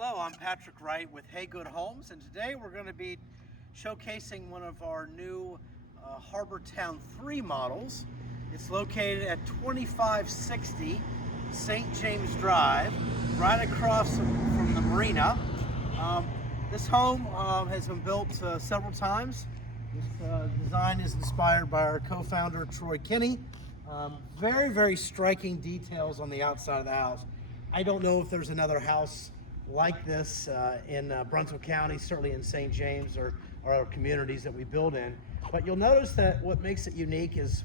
Hello, I'm Patrick Wright with Hey Good Homes, and today we're going to be showcasing one of our new Harbourtown 3 models. It's located at 2560 St. James Drive, right across from the marina. This home has been built several times. This design is inspired by our co-founder Troy Kinney. Very striking details on the outside of the house. I don't know if there's another house like this in Brunswick County, certainly in St. James or other communities that we build in. But you'll notice that what makes it unique is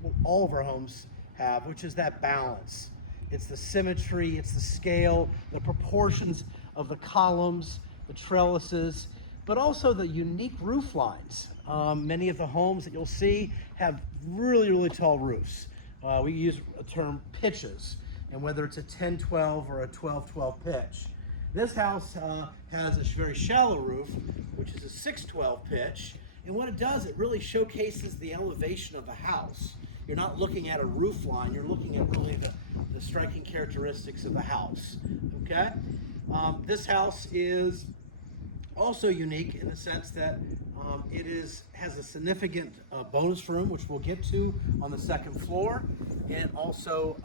what all of our homes have, which is that balance. It's the symmetry, it's the scale, the proportions of the columns, the trellises, but also the unique roof lines. Many of the homes that you'll see have really tall roofs. We use a term pitches, and whether it's a 10-12 or a 12-12 pitch. This house has a very shallow roof, which is a 6-12 pitch, and what it does, it really showcases the elevation of the house. You're not looking at a roof line, you're looking at really the striking characteristics of the house, okay? This house is also unique in the sense that it has a significant bonus room, which we'll get to on the second floor, and also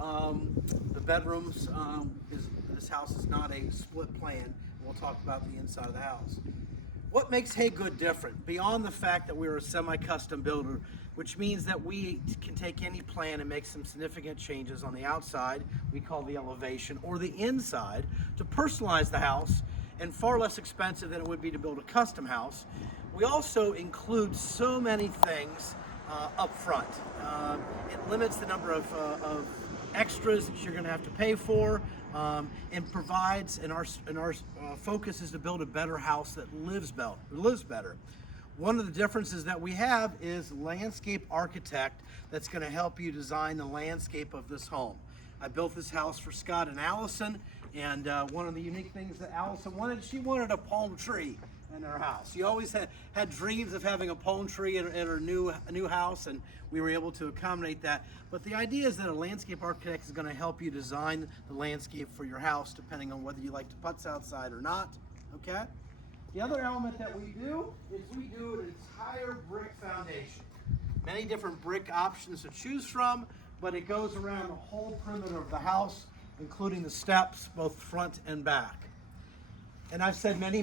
the bedrooms. This house is not a split plan. We'll talk about the inside of the house. What makes Hey Good different, beyond the fact that we're a semi-custom builder, which means that we can take any plan and make some significant changes on the outside, we call the elevation, or the inside, to personalize the house, and far less expensive than it would be to build a custom house. We also include so many things up front. It limits the number of extras that you're going to have to pay for, and provides, and our focus is to build a better house that lives better. One of the differences that we have is landscape architect that's going to help you design the landscape of this home. I built this house for Scott and Allison, and one of the unique things that Allison wanted, she wanted a palm tree in her house. She always had dreams of having a palm tree in her new house, and we were able to accommodate that. But the idea is that a landscape architect is going to help you design the landscape for your house, depending on whether you like to putz outside or not, okay? The other element that we do is we do an entire brick foundation. Many different brick options to choose from, but it goes around the whole perimeter of the house, including the steps, both front and back. And I've said many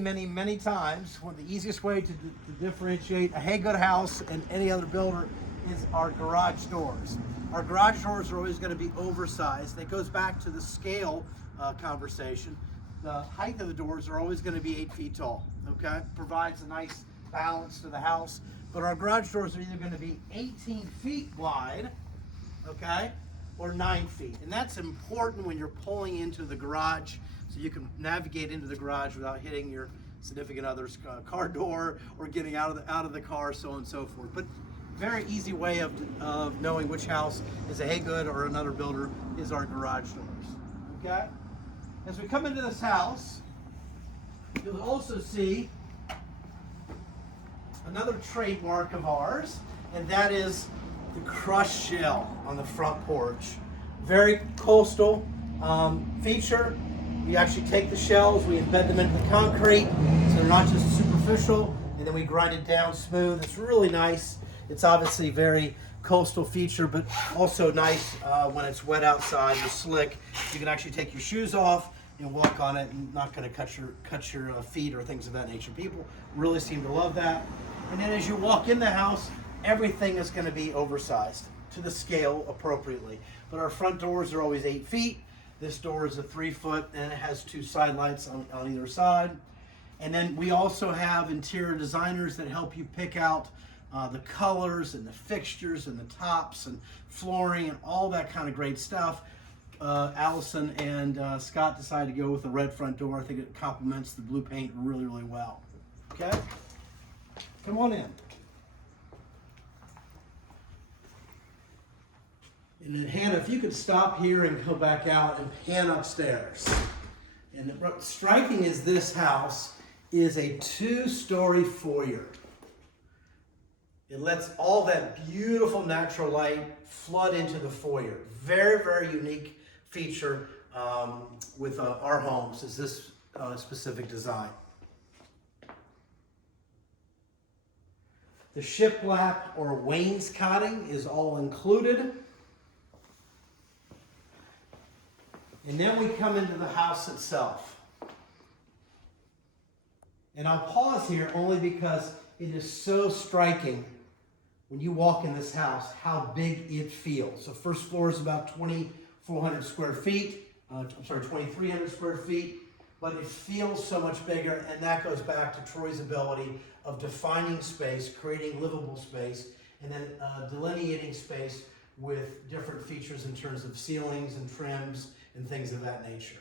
times, one of the easiest way to differentiate a Hey Good house and any other builder is our garage doors. Our garage doors are always going to be oversized. It goes back to the scale conversation. The height of the doors are always going to be 8 feet tall, okay? Provides a nice balance to the house. But our garage doors are either going to be 18 feet wide, okay, or 9 feet. And that's important when you're pulling into the garage, so you can navigate into the garage without hitting your significant other's car door or getting out of the car, so on and so forth. But very easy way of knowing which house is a Hey Good or another builder is our garage doors, okay? As we come into this house, you'll also see another trademark of ours, and that is the crushed shell on the front porch. Very coastal feature. We actually take the shells, we embed them into the concrete, so they're not just superficial, and then we grind it down smooth. It's really nice. It's obviously very coastal feature, but also nice when it's wet outside and slick. You can actually take your shoes off and walk on it, and not going to cut your feet or things of that nature. People really seem to love that. And then as you walk in the house, everything is going to be oversized to the scale appropriately. But our front doors are always 8 feet. This door is a 3 foot, and it has 2 side lights on either side. And then we also have interior designers that help you pick out the colors and the fixtures and the tops and flooring and all that kind of great stuff. Allison and Scott decided to go with the red front door. I think it complements the blue paint really well. Okay? Come on in. And then Hannah, if you could stop here and go back out and pan upstairs. And what's striking is this house is a 2-story foyer. It lets all that beautiful natural light flood into the foyer. Very unique feature with our homes is this specific design. The shiplap or wainscoting is all included. And then we come into the house itself. And I'll pause here only because it is so striking when you walk in this house how big it feels. The first floor is about 2,400 square feet. 2,300 square feet. But it feels so much bigger, and that goes back to Troy's ability of defining space, creating livable space, and then delineating space with different features in terms of ceilings and trims and things of that nature.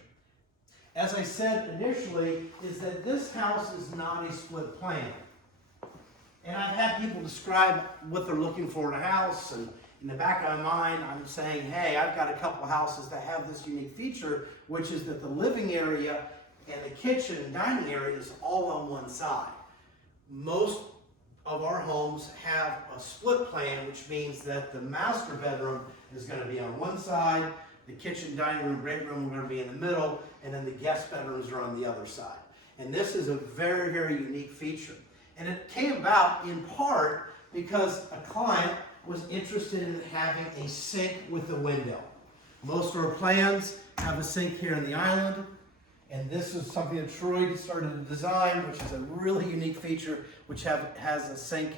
As I said initially, is that this house is not a split plan. And I've had people describe what they're looking for in a house, and in the back of my mind, I'm saying, hey, I've got a couple houses that have this unique feature, which is that the living area and the kitchen and dining area is all on one side. Most of our homes have a split plan, which means that the master bedroom is going to be on one side, the kitchen, dining room, great room are going to be in the middle, and then the guest bedrooms are on the other side. And this is a very, very unique feature. And it came about in part because a client was interested in having a sink with a window. Most of our plans have a sink here in the island, and this is something that Troy started to design, which is a really unique feature, which has a sink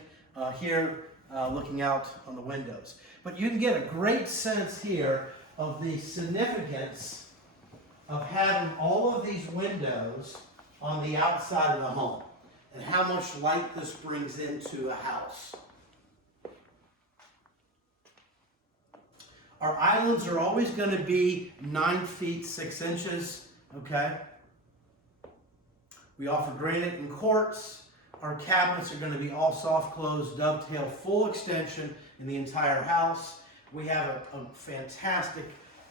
here looking out on the windows. But you can get a great sense here of the significance of having all of these windows on the outside of the home and how much light this brings into a house. Our islands are always going to be 9 feet 6 inches, okay? We offer granite and quartz. Our cabinets are going to be all soft close, dovetail, full extension in the entire house. We have a fantastic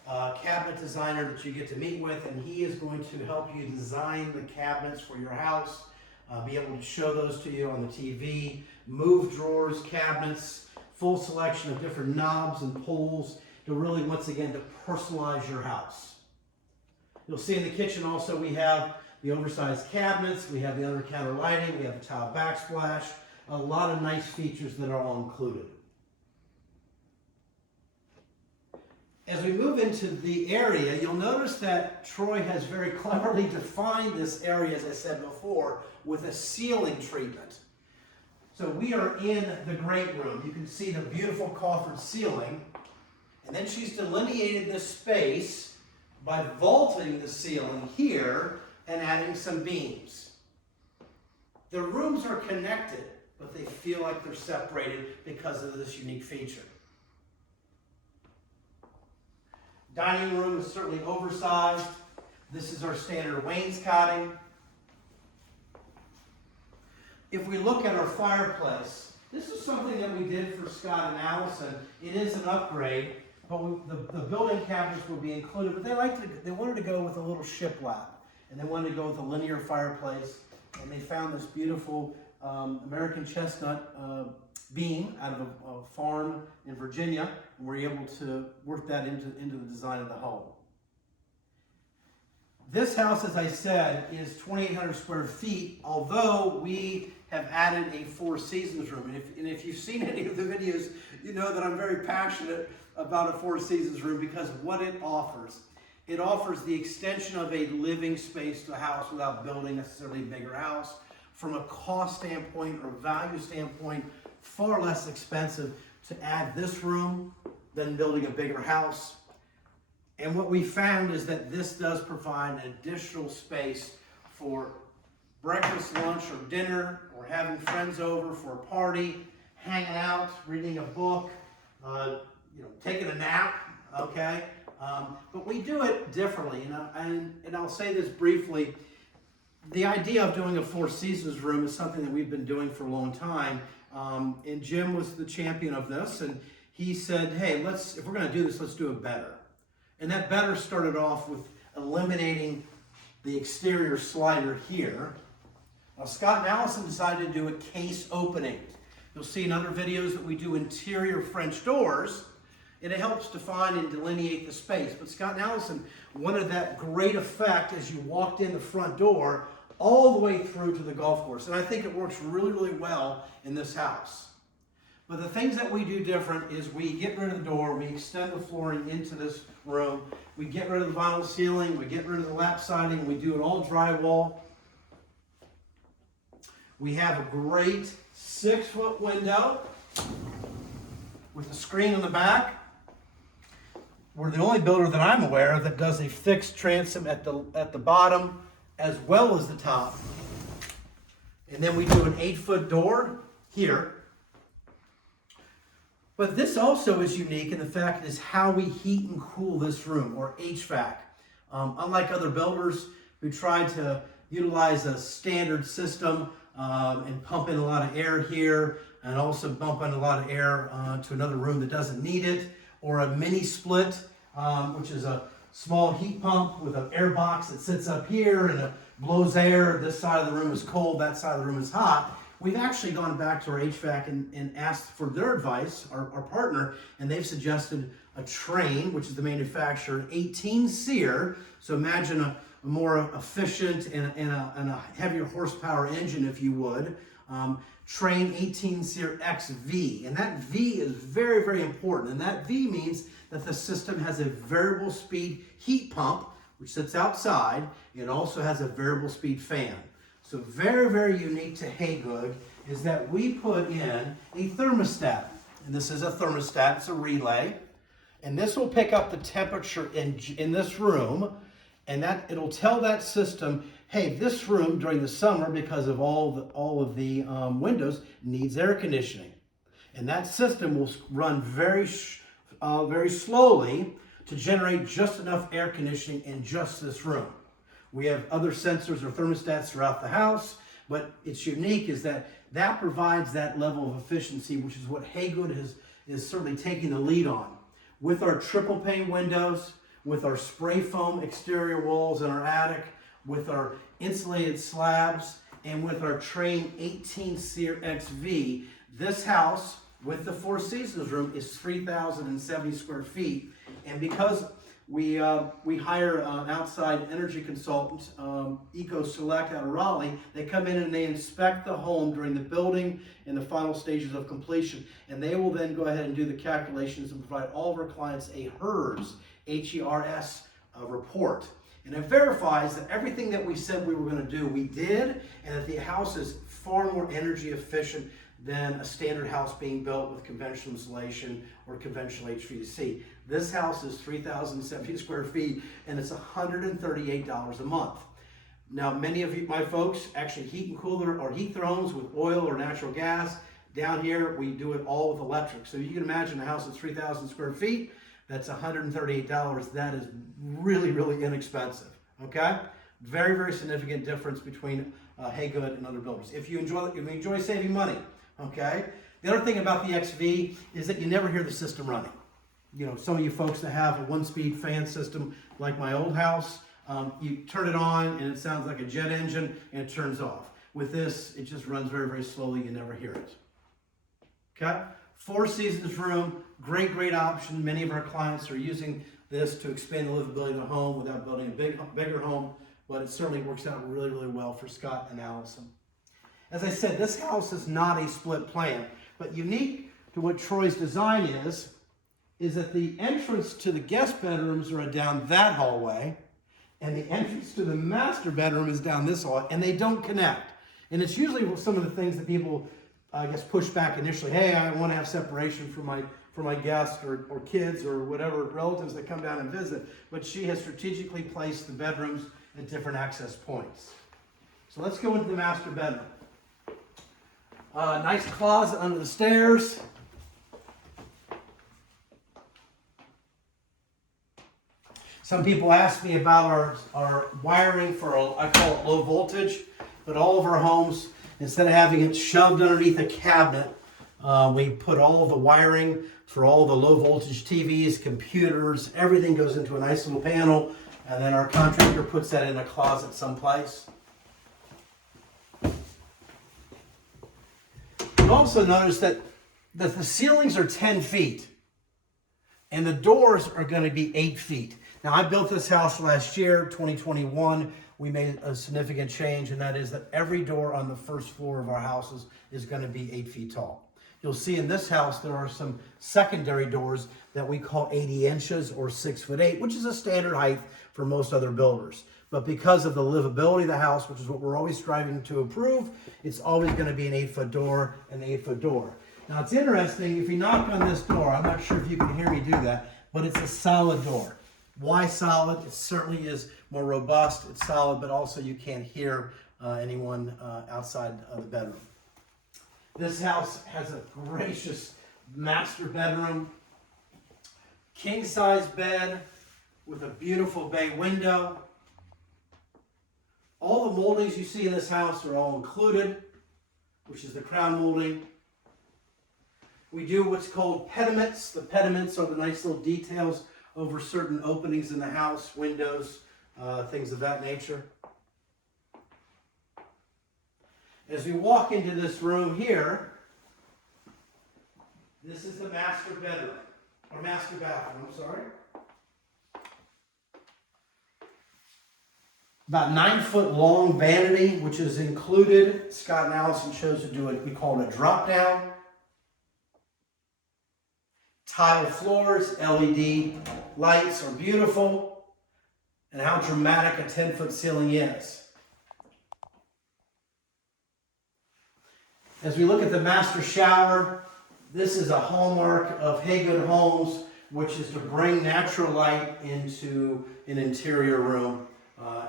cabinet designer that you get to meet with, and he is going to help you design the cabinets for your house, be able to show those to you on the TV, move drawers, cabinets, full selection of different knobs and pulls to really, once again, to personalize your house. You'll see in the kitchen also we have the oversized cabinets, we have the under counter lighting, we have the tile backsplash, a lot of nice features that are all included. As we move into the area, you'll notice that Troy has very cleverly defined this area, as I said before, with a ceiling treatment. So we are in the great room. You can see the beautiful coffered ceiling. And then she's delineated this space by vaulting the ceiling here and adding some beams. The rooms are connected, but they feel like they're separated because of this unique feature. Dining room is certainly oversized. This is our standard wainscoting. If we look at our fireplace, this is something that we did for Scott and Allison. It is an upgrade, but the built-in cabinets will be included. But they wanted to go with a little shiplap, and they wanted to go with a linear fireplace. And they found this beautiful American chestnut beam out of a farm in Virginia, and we're able to work that into the design of the home. This house, as I said, is 2,800 square feet, although we have added a Four Seasons room. And if you've seen any of the videos, you know that I'm very passionate about a Four Seasons room because what it offers the extension of a living space to the house without building necessarily a bigger house. From a cost standpoint or value standpoint, far less expensive to add this room than building a bigger house. And what we found is that this does provide an additional space for breakfast, lunch, or dinner, or having friends over for a party, hanging out, reading a book, taking a nap, okay? But we do it differently, and I'll say this briefly. The idea of doing a Four Seasons room is something that we've been doing for a long time, and Jim was the champion of this, and he said, hey, if we're going to do this, let's do it better. And that better started off with eliminating the exterior slider here. Now, Scott and Allison decided to do a case opening. You'll see in other videos that we do interior French doors, and it helps define and delineate the space. But Scott and Allison wanted that great effect as you walked in the front door all the way through to the golf course. And I think it works really, really well in this house. But the things that we do different is we get rid of the door, we extend the flooring into this room, we get rid of the vinyl ceiling, we get rid of the lap siding, we do it all drywall. We have a great 6-foot window with a screen on the back. We're the only builder that I'm aware of that does a fixed transom at the bottom as well as the top. And then we do an 8-foot door here. But this also is unique in the fact is how we heat and cool this room, or HVAC. Unlike other builders who try to utilize a standard system and pump in a lot of air here and also bump in a lot of air to another room that doesn't need it, or a mini split, which is a small heat pump with an air box that sits up here and it blows air. This side of the room is cold, that side of the room is hot. We've actually gone back to our HVAC and asked for their advice, our partner, and they've suggested a Train, which is the manufacturer, 18 SEER. So imagine a more efficient and a heavier horsepower engine, if you would. Train 18 SEER XV. And that V is very, very important. And that V means that the system has a variable speed heat pump, which sits outside. It also has a variable speed fan. So very, very unique to Haygood is that we put in a thermostat. And this is a thermostat, it's a relay. And this will pick up the temperature in this room, and that it'll tell that system, hey, this room during the summer, because of all of the windows, needs air conditioning. And that system will run very slowly to generate just enough air conditioning in just this room. We have other sensors or thermostats throughout the house, but it's unique is that provides that level of efficiency, which is what Haygood is certainly taking the lead on. With our triple pane windows, with our spray foam exterior walls in our attic, with our insulated slabs, and with our Train 18 SEER XV, this house with the Four Seasons room is 3,070 square feet. And because we hire an outside energy consultant, Eco Select out of Raleigh. They come in and they inspect the home during the building and the final stages of completion. And they will then go ahead and do the calculations and provide all of our clients a HERS, H-E-R-S report. And it verifies that everything that we said we were going to do, we did, and that the house is far more energy efficient than a standard house being built with conventional insulation or conventional HVAC. This house is 3,070 square feet, and it's $138 a month. Now, many of you, my folks, actually heat and cool or heat their homes with oil or natural gas. Down here, we do it all with electric. So you can imagine a house that's 3,000 square feet, that's $138. That is really, really inexpensive, okay? Very, very significant difference between Haygood and other builders. If you enjoy saving money, okay? The other thing about the XV is that you never hear the system running. You know, some of you folks that have a one-speed fan system, like my old house, you turn it on and it sounds like a jet engine and it turns off. With this, it just runs very, very slowly. You never hear it. Okay? Four Seasons room, great, great option. Many of our clients are using this to expand the livability of the home without building a bigger home, but it certainly works out really, really well for Scott and Allison. As I said, this house is not a split plan, but unique to what Troy's design is that the entrance to the guest bedrooms are down that hallway, and the entrance to the master bedroom is down this hallway, and they don't connect. And it's usually some of the things that people, I guess, push back initially. Hey, I want to have separation for my guests or kids or whatever relatives that come down and visit. But she has strategically placed the bedrooms at different access points. So let's go into the master bedroom. Nice closet under the stairs. Some people ask me about our wiring for, I call it low voltage, but all of our homes, instead of having it shoved underneath a cabinet, we put all of the wiring for all the low voltage TVs, computers, everything goes into a nice little panel, and then our contractor puts that in a closet someplace. You'll also notice that the ceilings are 10 feet. And the doors are going to be 8 feet. Now, I built this house last year, 2021. We made a significant change, and that is that every door on the first floor of our houses is going to be 8 feet tall. You'll see in this house there are some secondary doors that we call 80 inches or 6'8", which is a standard height for most other builders. But because of the livability of the house, which is what we're always striving to improve, it's always going to be an 8-foot door and an 8-foot door. Now, it's interesting, if you knock on this door, I'm not sure if you can hear me do that, but it's a solid door. Why solid? It certainly is more robust. It's solid, but also you can't hear anyone outside of the bedroom. This house has a gracious master bedroom, king-size bed with a beautiful bay window. All the moldings you see in this house are all included, which is the crown molding. We do what's called pediments. The pediments are the nice little details over certain openings in the house, windows, things of that nature. As we walk into this room here, this is the master bedroom, or master bathroom, I'm sorry. About 9-foot long vanity, which is included. Scott and Allison chose to do it, we call it a drop down. Tile floors, LED lights are beautiful, and how dramatic a 10-foot ceiling is. As we look at the master shower, this is a hallmark of Haygood Homes, which is to bring natural light into an interior room.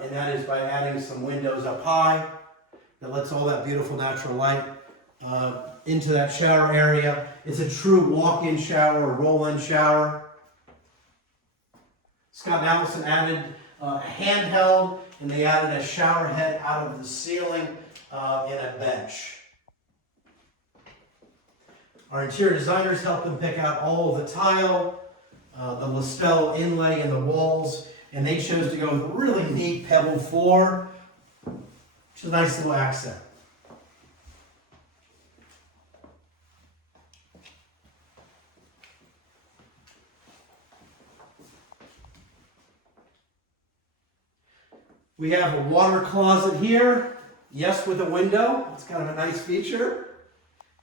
And that is by adding some windows up high that lets all that beautiful natural light into that shower area. It's a true walk-in shower or roll-in shower. Scott and Allison added a handheld, and they added a shower head out of the ceiling and a bench. Our interior designers helped them pick out all of the tile, the Listel inlay in the walls, and they chose to go with a really neat pebble floor, which is a nice little accent. We have a water closet here, yes, with a window. It's kind of a nice feature.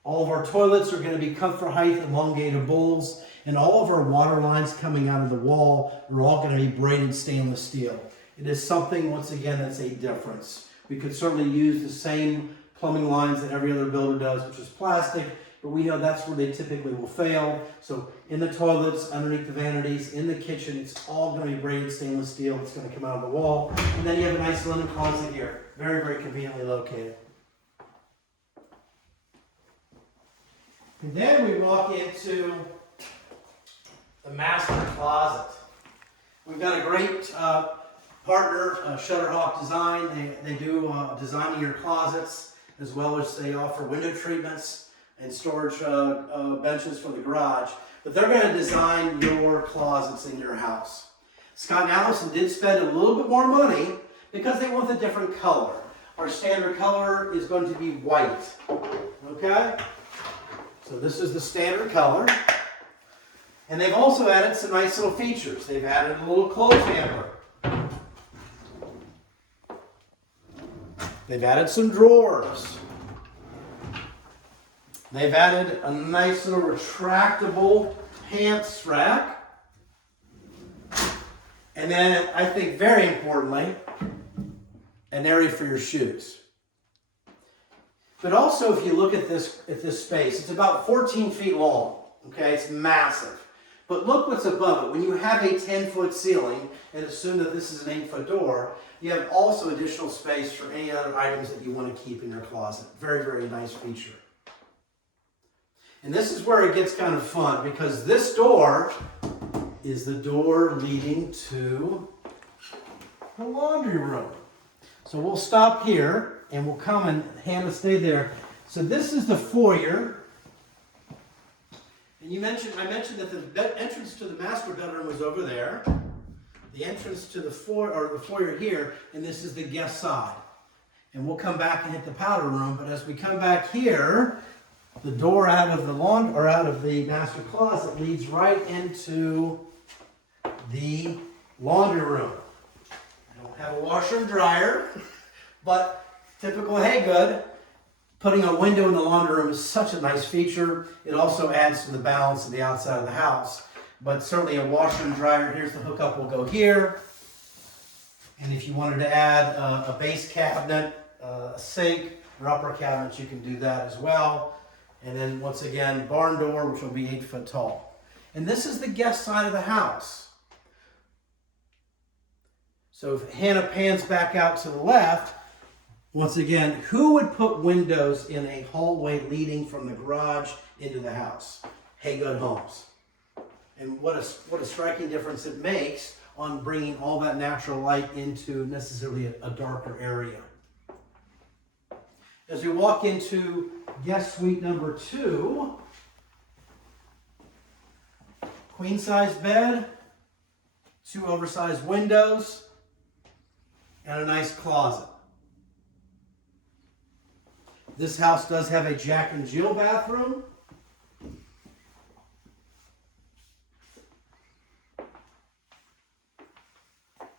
All of our toilets are going to be comfort height, elongated bowls, and all of our water lines coming out of the wall are all going to be braided stainless steel. It is something, once again, that's a difference. We could certainly use the same plumbing lines that every other builder does, which is plastic, but we know that's where they typically will fail. So in the toilets, underneath the vanities, in the kitchen, it's all going to be braided stainless steel. It's going to come out of the wall. And then you have a nice linen closet here. Very, very conveniently located. And then we walk into the master closet. We've got a great partner, Shutterhawk Design. They do designing your closets, as well as they offer window treatments and storage benches for the garage. But they're going to design your closets in your house. Scott and Allison did spend a little bit more money because they want a different color. Our standard color is going to be white. Okay? So this is the standard color. And they've also added some nice little features. They've added a little clothes hamper. They've added some drawers. They've added a nice little retractable pants rack. And then, I think very importantly, an area for your shoes. But also, if you look at this space, it's about 14 feet long. Okay, it's massive. But look what's above it. When you have a 10-foot ceiling, and assume that this is an 8-foot door, you have also additional space for any other items that you want to keep in your closet. Very, very nice feature. And this is where it gets kind of fun, because this door is the door leading to the laundry room. So we'll stop here, and we'll come and Hannah, stay there. So this is the foyer. And I mentioned that the entrance to the master bedroom was over there. The entrance to the foyer here, and this is the guest side. And we'll come back and hit the powder room, but as we come back here, The door out of the master closet leads right into the laundry room. I don't have a washer and dryer, but typical Haygood, putting a window in the laundry room is such a nice feature. It also adds to the balance of the outside of the house. But certainly a washer and dryer, here's the hookup, will go here. And if you wanted to add a base cabinet, a sink, or upper cabinets, you can do that as well. And then once again, barn door, which will be 8 foot tall. And this is the guest side of the house. So if Hannah pans back out to the left, once again, who would put windows in a hallway leading from the garage into the house? Haygood Homes. And what a striking difference it makes on bringing all that natural light into necessarily a darker area. As we walk into guest suite number 2, queen size bed, 2 oversized windows, and a nice closet. This house does have a Jack and Jill bathroom.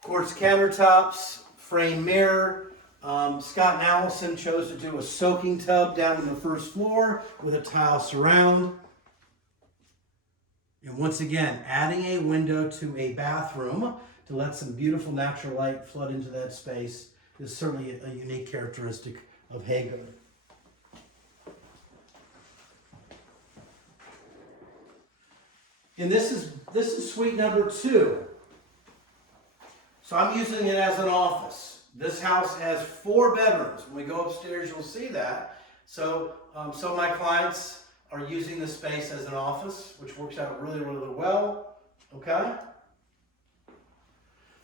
Quartz countertops, frame mirror. Scott and Allison chose to do a soaking tub down on the first floor with a tile surround. And once again, adding a window to a bathroom to let some beautiful natural light flood into that space is certainly a unique characteristic of Haygood. And this is suite number 2. So I'm using it as an office. This house has 4 bedrooms. When we go upstairs, you'll see that. So some of my clients are using the space as an office, which works out really, really well. Okay?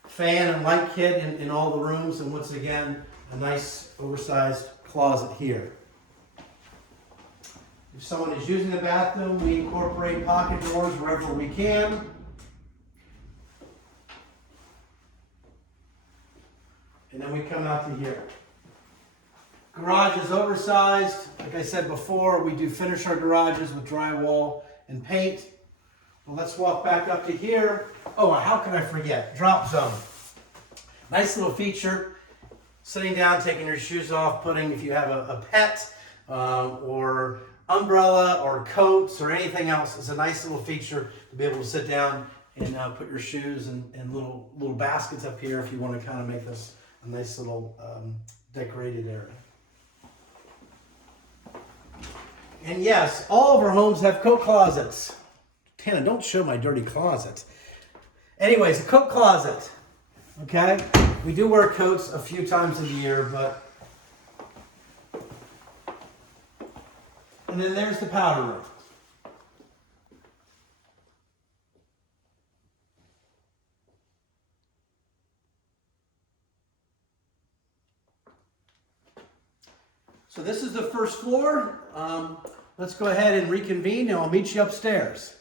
Fan and light kit in all the rooms, and once again, a nice oversized closet here. If someone is using the bathroom, we incorporate pocket doors wherever we can. And then we come out to here. Garage is oversized. Like I said before, we do finish our garages with drywall and paint. Well, let's walk back up to here. Oh, how can I forget? Drop zone. Nice little feature. Sitting down, taking your shoes off, putting, if you have a pet or umbrella or coats or anything else, it's a nice little feature to be able to sit down and put your shoes and little baskets up here if you want to kind of make this a nice little decorated area. And yes, all of our homes have coat closets. Tana, don't show my dirty closet. Anyways, a coat closet. Okay? We do wear coats a few times a year, but... And then there's the powder room. So this is the first floor. Let's go ahead and reconvene and I'll meet you upstairs.